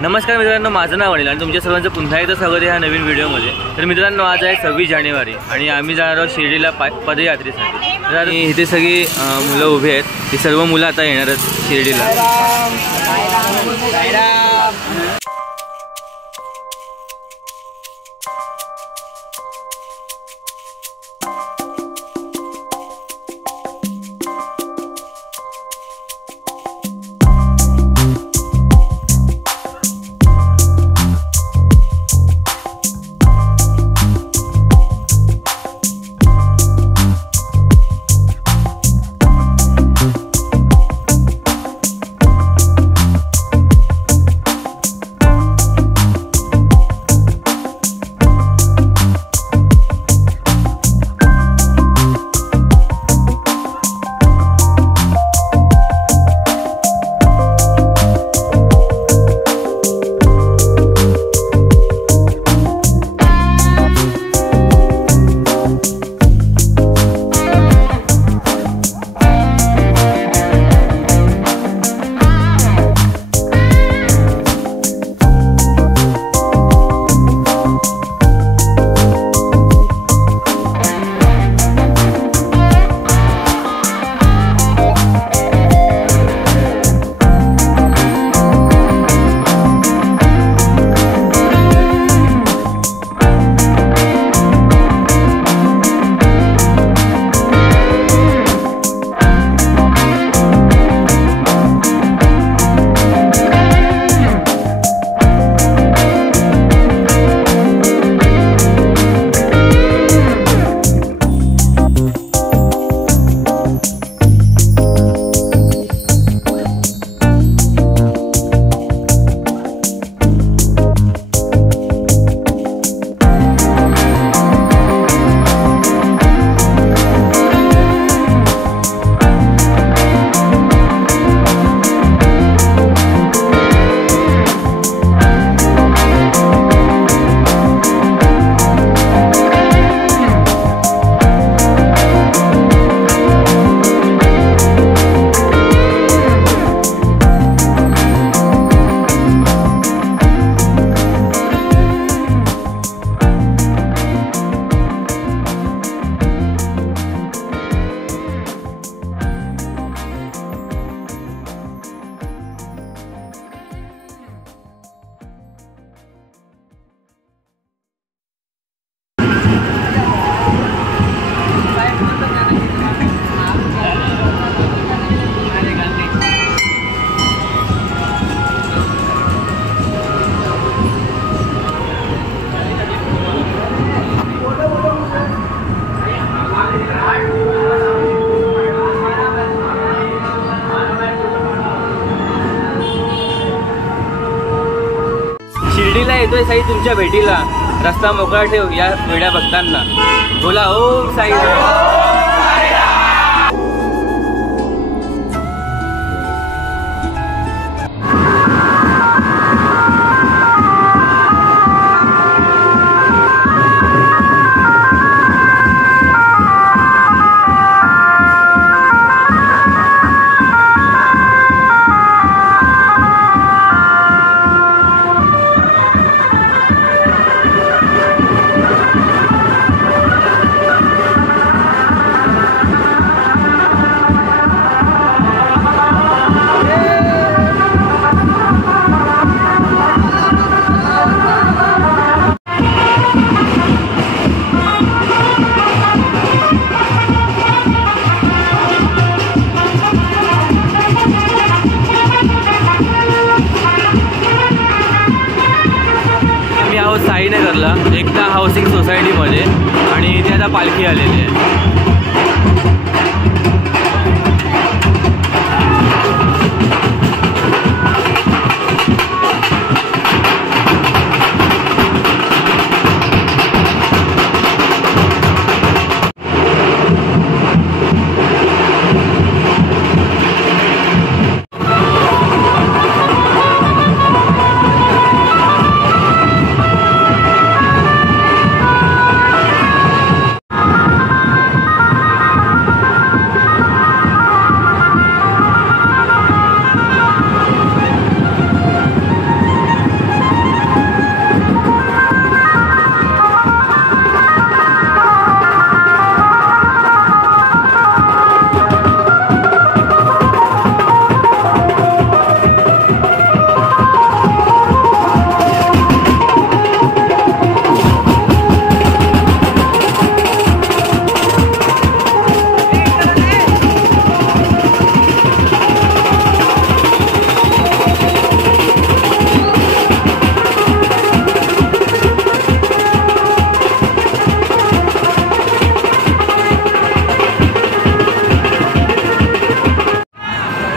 नमस्कार मित्रांनो, माझं नाव अनिल आणि तुमच्या सर्वांचं पुन्हा एकदा स्वागत आहे ह्या नवीन व्हिडिओमध्ये। तर मित्रांनो, आज आहे 26 जानेवारी आणि आम्ही जाणार आहोत शिर्डीला पदयात्रेसाठी। तर इथे सगळी मुलं उभी आहेत, ही सर्व मुलं आता येणार आहेत शिर्डीला। शिर्डीला येतोय साई तुमच्या भेटीला, रस्ता मोकळा ठेव या वेड्या भक्तांना, बोला ओम साई। साईनगरला एकता हाऊसिंग सोसायटीमध्ये आणि इथे आता पालखी आलेली आहे।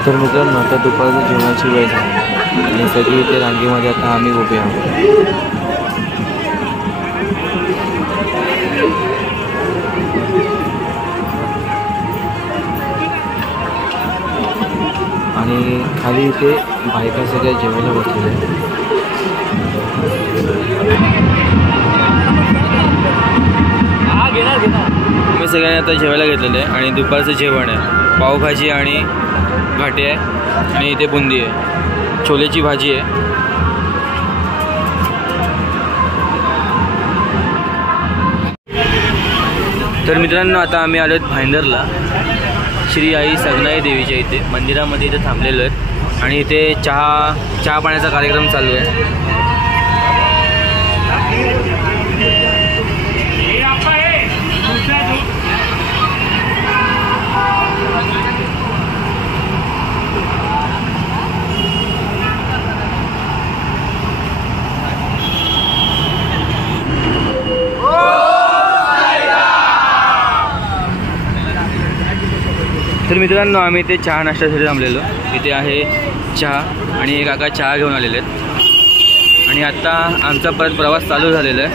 तर मित्रांनो आता दुपारचं जेवणाची वेळ झाली आणि सगळी इथे रांगेमध्ये आता आम्ही उभे आहोत. आणि खाली इथे बायका सगळ्या जेवायला बसलेल्या आहेत. मी सगळ्यांनी आता जेवायला घेतलेलं आहे आणि दुपारचं जेवण आहे. पावभाजी आणि घाटे आहे आणि इथे बुंदी आहे, छोलेची भाजी आहे. तर मित्रांनो आता आम्ही आलो आहेत भाईंदरला, श्री आई सगनाई देवीच्या इथे मंदिरामध्ये इथे थांबलेलो आहेत आणि इथे चहा पाण्याचा कार्यक्रम चालू आहे. तर मित्रांनो आम्ही इथे चहा नाश्त्यासाठी थांबलेलो. इथे आहे चहा आणि काका चहा घेऊन आलेले आहेत आणि आता आमचा परत प्रवास चालू झालेला आहे.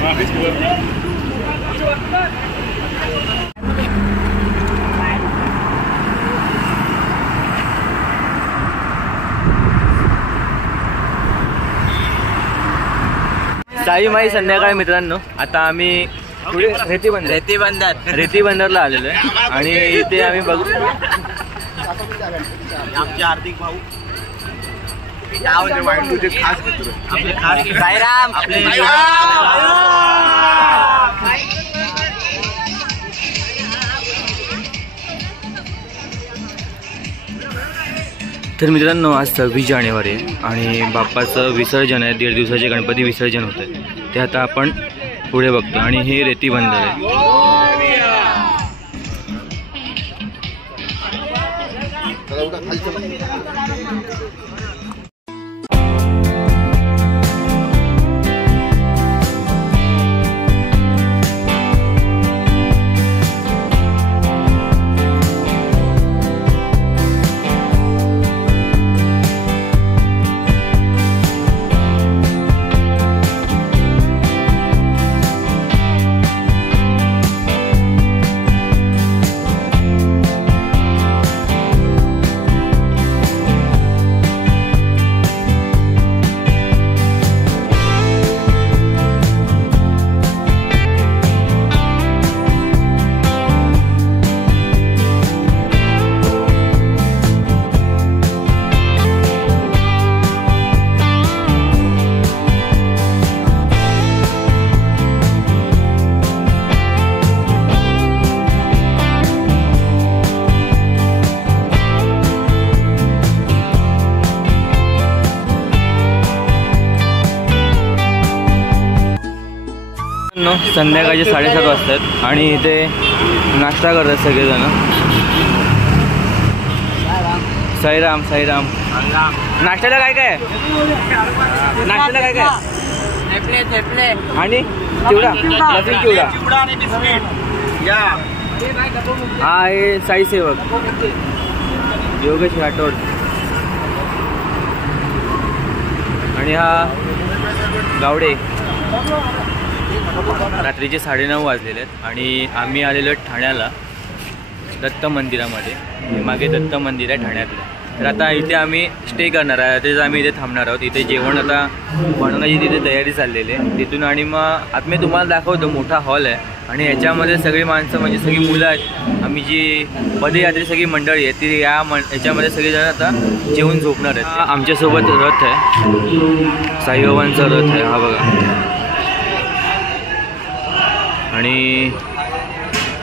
साई माई संध्याकाळी मित्रांनो आता आम्ही रेती बंदरला आलेलो आहे आणि इथे आम्ही बघू आमचे हार्दिक भाऊ साईराम तर मित्रांनो आज 26 जानेवारी आहे आणि बाप्पाचं विसर्जन आहे. 1.5 दिवसाचे गणपती विसर्जन होत आहे ते आता आपण पुढे बघतो आणि हे रेती बंदर आहे. संध्याकाळचे 7:30 वाजतात आणि इथे नाश्ता करतात सगळेजण. साईराम साईराम. नाश्त्याला काय काय नाश्त्याला काय काय आणि चिवडा लसूण चिवडा. हा आहे साई सेवक योगेश राठोड आणि हा गावडे. रात्रीचे 9:30 वाजलेले आहेत आणि आम्ही आलेलो ठाण्याला दत्त मंदिरामध्ये. मागे दत्त मंदिर आहे ठाण्यातलं. तर आता इथे आम्ही स्टे करणार आहे. तेच आम्ही इथे थांबणार आहोत. इथे जेवण आता बनवण्याची तिथे तयारी चाललेली आहे तिथून. आणि मग आता मी तुम्हाला दाखवतो मोठा हॉल आहे आणि याच्यामध्ये सगळी माणसं म्हणजे सगळी मुलं आहेत. आम्ही जी पदयात्री सगळी मंडळी आहे ती याच्यामध्ये सगळेजण आता जेवून झोपणार आहेत. आमच्यासोबत रथ आहे, साईबाबांचा रथ आहे हा बघा. आणि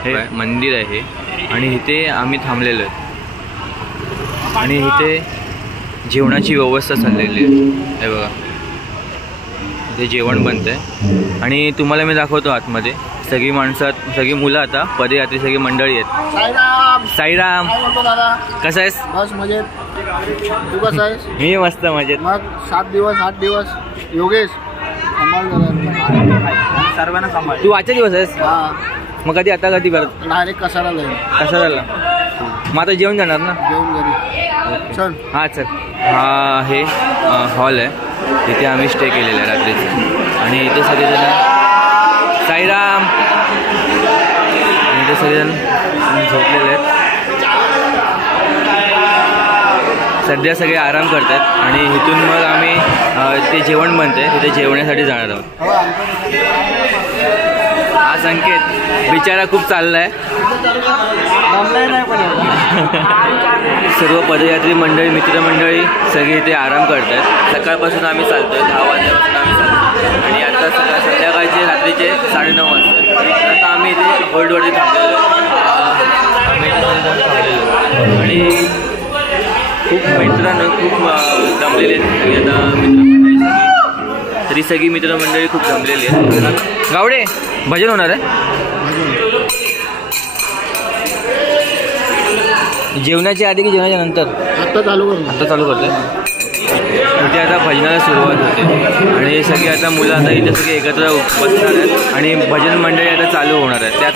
हे मंदिर आहे आणि इथे आम्ही थांबलेलो आहे आणि इथे जेवणाची व्यवस्था चाललेली आहे. हे बघा इथे जेवण बनतं आहे आणि तुम्हाला मी दाखवतो आतमध्ये सगळी माणसं सगळी मुलं आता पदयात्री सगळी मंडळी आहेत. साईराम कसं आहेस? बस मजेत. तू कसं आहेस? मी मस्त मजेत. मग 7 दिवस 8 दिवस योगेश सर्वांना सांभाळ. तू आजच्या दिवस आहेस? मग कधी आता कधी परत डायरेक्ट कसाला जाईल. कसं झालं मग आता जेवण जाणार ना. जेवून घरी चल. हां चल. हा हे हॉल आहे तिथे आम्ही स्टे केलेलं आहे रात्रीचं आणि इथे सगळेजण साईराम इथे सगळेजण झोपलेले आहेत. सध्या सगळे आराम करतात आणि इथून मग आम्ही ते जेवण बनते तिथे जेवण्यासाठी जाणार आहोत. हा संकेत बिचारा खूप चाललाय. सर्व पदयात्री मंडळी मित्रमंडळी सगळे इथे आराम करत आहेत. सकाळपासून आम्ही चालतोय 10 वाजल्यापासून आम्ही चालतो आणि आता संध्याकाळचे रात्रीचे 9:30 वाजता. आता आम्ही इथे होल्डवरती थांबलेलो आणि खूप मित्रांनो खूप जमलेले आहेत आता मित्रमंडळी सगळी. तरी सगळी मित्रमंडळी खूप जमलेली आहेत. गावडे भजन होणार आहे जेवणाच्या आधी की जेवणाच्या नंतर. आता चालू करतोय. इथे आता भजनाला सुरुवात होते आणि सगळे आता मुलं आता इथे सगळे एकत्र बसणार आहेत आणि भजन मंडळी आता चालू होणार आहे. त्यात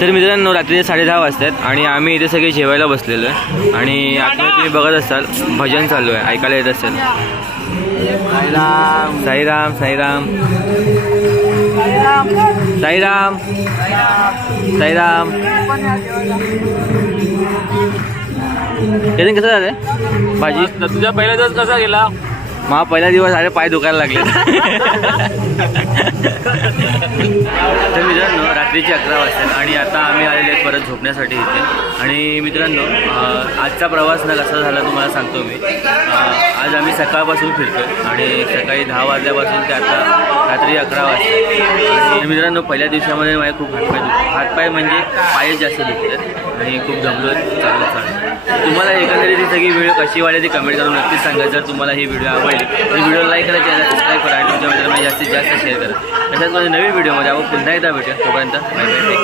तर मित्रांनो रात्री 10:30 वाजतात आणि आम्ही इथे सगळे जेवायला बसलेलो आहे आणि आतमध्ये तुम्ही बघत असाल भजन चालू आहे ऐकायला येत असेल. साईराम साईराम साईराम साईराम साईराम. कसं झालं भाजी तुझा पहिला दिवस कसा गेला. मा पहिला दिवस अरे पाय दुखायला लागले. तर मित्रांनो रात्रीचे 11 वाजतात आणि आता आम्ही आलेले आहेत परत झोपण्यासाठी इथे. आणि मित्रांनो आजचा प्रवास ना कसा झाला तुम्हाला सांगतो मी. आज आम्ही सकाळपासून फिरतो आणि सकाळी 10 वाजल्यापासून ते आता रात्री 11 वाजता. आणि मित्रांनो पहिल्या दिवसामध्ये माझे खूप हातपाय म्हणजे पायच जास्त दुखतात आणि खूप दमलो चालू. तुम्हाला एकंदरीत ही सगळी व्हिडिओ कशी वाटली ती कमेंट करून नक्कीच सांगा. जर तुम्हाला ही व्हिडिओ आवडली तर व्हिडिओ लाईक करा, चॅनल सबस्क्राईब करा आणि तुमच्या मित्रांना जास्तीत जास्त शेअर करा. अशाच माझ्या नवीन व्हिडिओमध्ये आपण पुन्हा एकदा भेटूया. तोपर्यंत बाय बाय.